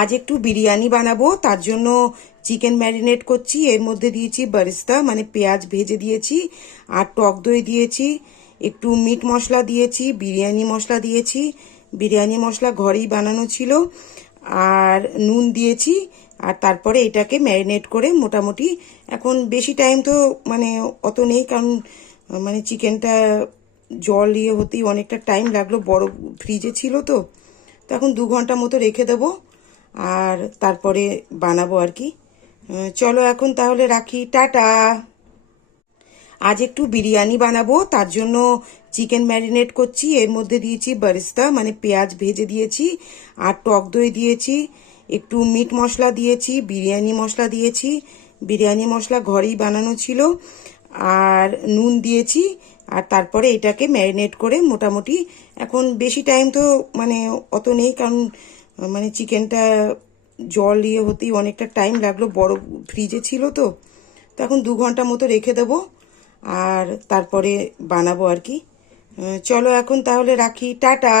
আজ একটু বিরিয়ানি বানাবো, তার জন্য চিকেন ম্যারিনেট করছি। এর মধ্যে দিয়েছি বেরেস্তা মানে পেঁয়াজ ভেজে দিয়েছি, আর টক দই দিয়েছি, একটু মিট মশলা দিয়েছি, বিরিয়ানি মশলা দিয়েছি। বিরিয়ানি মশলা ঘরেই বানানো ছিল। আর নুন দিয়েছি। আর তারপরে এটাকে ম্যারিনেট করে মোটামুটি, এখন বেশি টাইম তো মানে অত নেই, কারণ মানে চিকেনটা জল হতেই অনেকটা টাইম লাগলো, বড় ফ্রিজে ছিল তো। তো এখন 2 ঘন্টা মতো রেখে দেবো, আর তারপরে বানাবো আর কি। চলো এখন তাহলে রাখি, টাটা। আজ একটু বিরিয়ানি বানাবো, তার জন্য চিকেন ম্যারিনেট করছি। এর মধ্যে দিয়েছি বেরেস্তা মানে পেঁয়াজ ভেজে দিয়েছি, আর টক দই দিয়েছি, একটু মিট মশলা দিয়েছি, বিরিয়ানি মশলা দিয়েছি। বিরিয়ানি মশলা ঘরেই বানানো ছিল। আর নুন দিয়েছি। আর তারপরে এটাকে ম্যারিনেট করে মোটামুটি, এখন বেশি টাইম তো মানে অত নেই, কারণ মানে চিকেনটা জল হতেই অনেকটা টাইম লাগলো, বড় ফ্রিজে ছিল তো। তো এখন 2 ঘন্টা মতো রেখে দেবো, আর তারপরে বানাবো আর কি। চলো এখন তাহলে রাখি, টাটা।